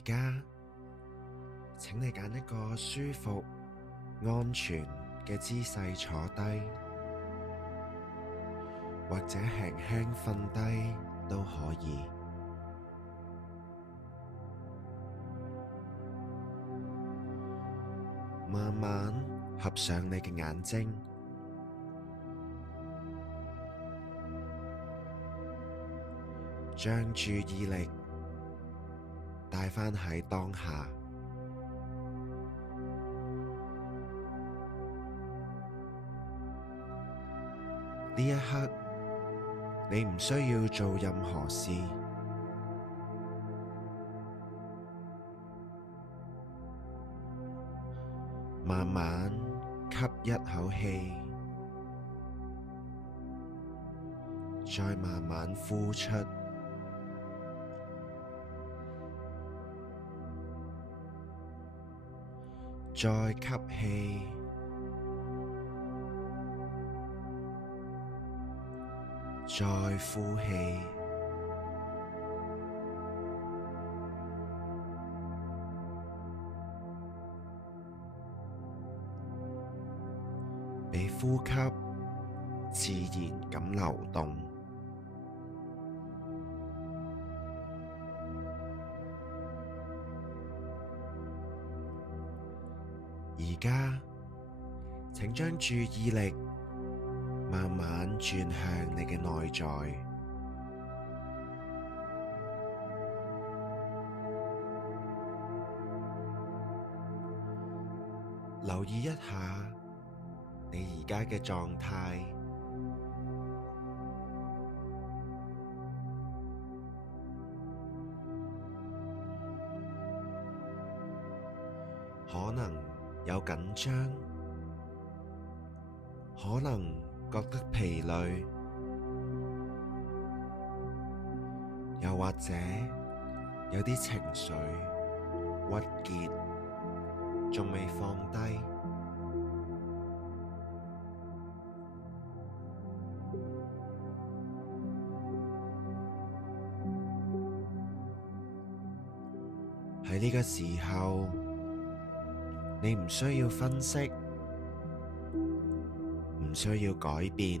家，請你揀一個舒服、安全嘅姿勢坐低，或者輕輕瞓低都可以。慢慢合上你嘅眼睛，將注意力帶返喺當下。呢一刻，你唔需要做任何事，慢慢吸一口氣，再慢慢呼出。再吸氣，再呼氣，俾呼吸自然咁流動。而家，請將注意力慢慢轉向你嘅內在，留意一下你而家嘅狀態，可能有緊張，可能覺得疲累，又或者有啲情緒鬱結，仲未放低。喺呢個時候，你唔需要分析，唔需要改變，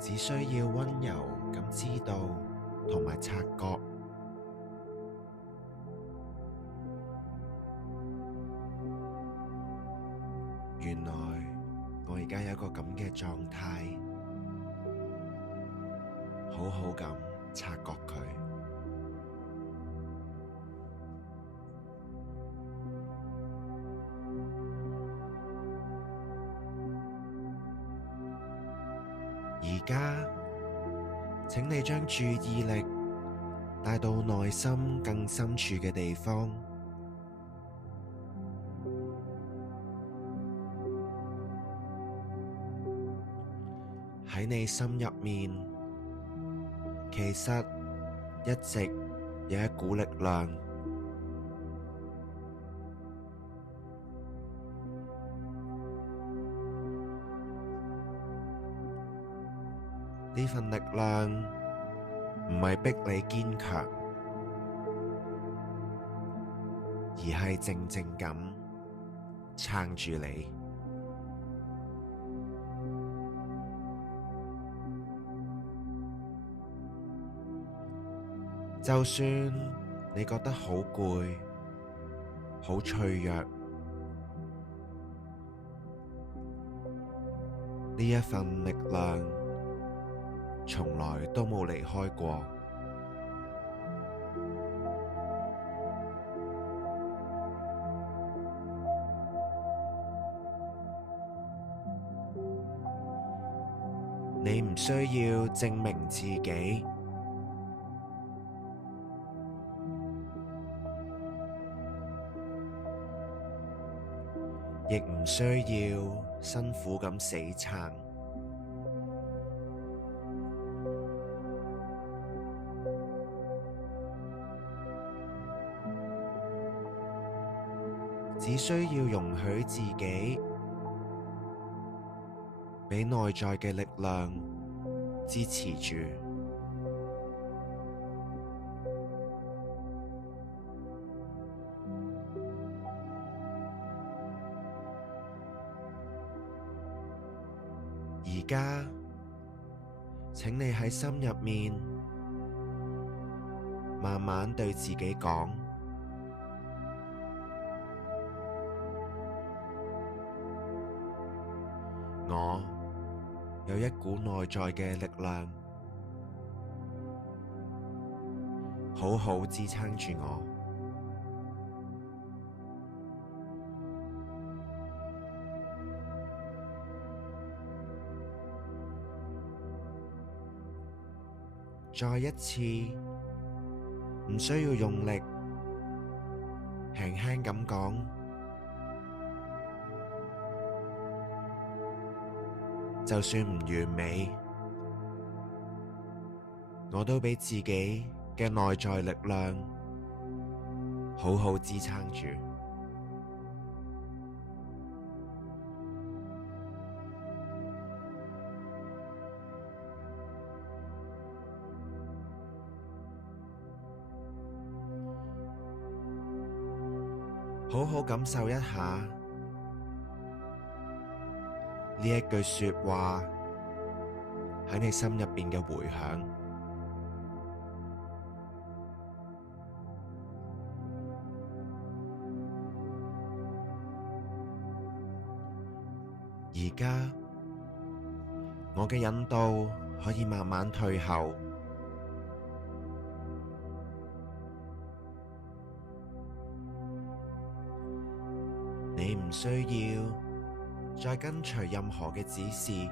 只需要溫柔咁知道同埋察覺，原來我而家有個咁嘅狀態，好好咁察覺佢。而家，請你將注意力帶到內心更深處嘅地方，喺你心入面，其實一直有一股力量，呢份力量唔係逼你堅強，而係靜靜咁撐住你。就算你覺得好攰、好脆弱，呢一份力量從來都冇離開過。你唔需要證明自己，亦唔需要辛苦咁死撐。只需要容許自己俾內在嘅力量支持住。而家，請你喺心入面慢慢對自己講：我有一股內在嘅力量，好好支撐住我。再一次，唔需要用力，輕輕咁講，就算唔完美，我都俾自己嘅內在力量好好支撐住。好好感受一下呢一句說話喺你心入邊嘅迴響。而家我嘅引導可以慢慢退後，你唔需要再跟隨任何嘅指示，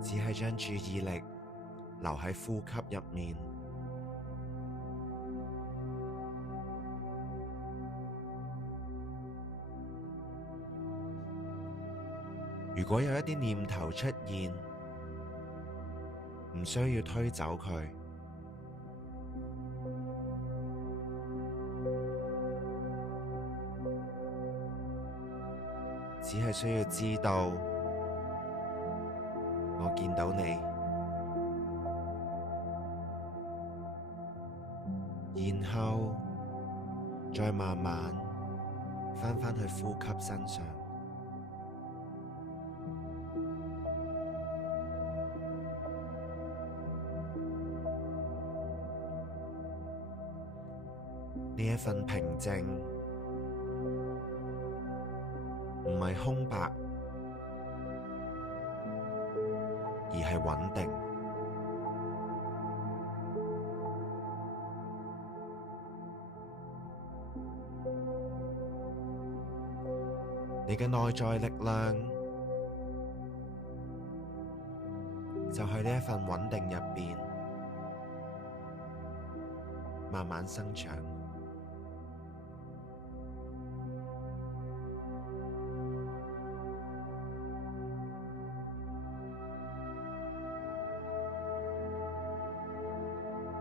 只係將注意力留喺呼吸入面。如果有一啲念頭出現，唔需要推走佢，只係需要知道我見到你，然後再慢慢返去呼吸身上。呢一份平靜唔係空白，而係穩定。你嘅內在力量就喺呢一份穩定入邊慢慢生長。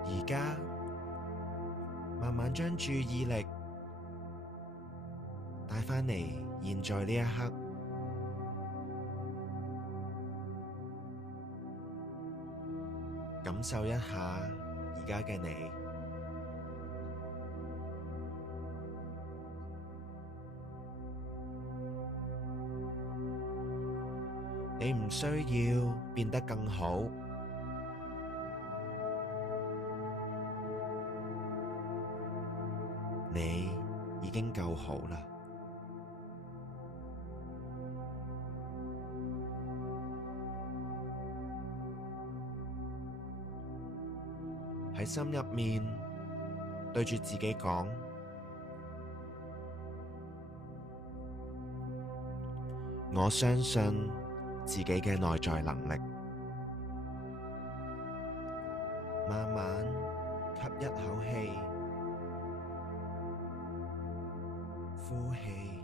而家慢慢將注意力帶返嚟現在呢一刻，感受一下而家嘅你。你唔需要變得更好，你已經夠好啦。喺心入面對住自己講：我相信自己嘅內在能力。慢慢吸一口氣，呼氣，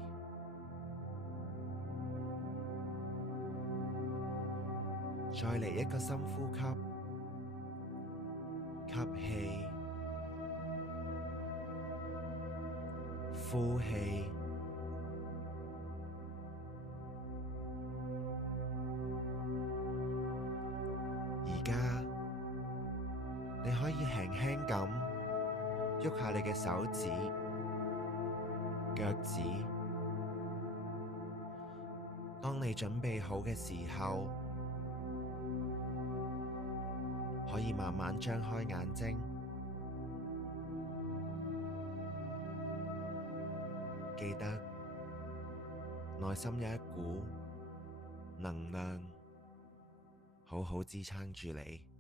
再嚟一個深呼吸，吸氣，呼氣。家你可以輕輕咁喐下你嘅手指、腳趾。當你準備好嘅時候，可以慢慢張開眼睛。記得內心有一股能量，好好支撐住你。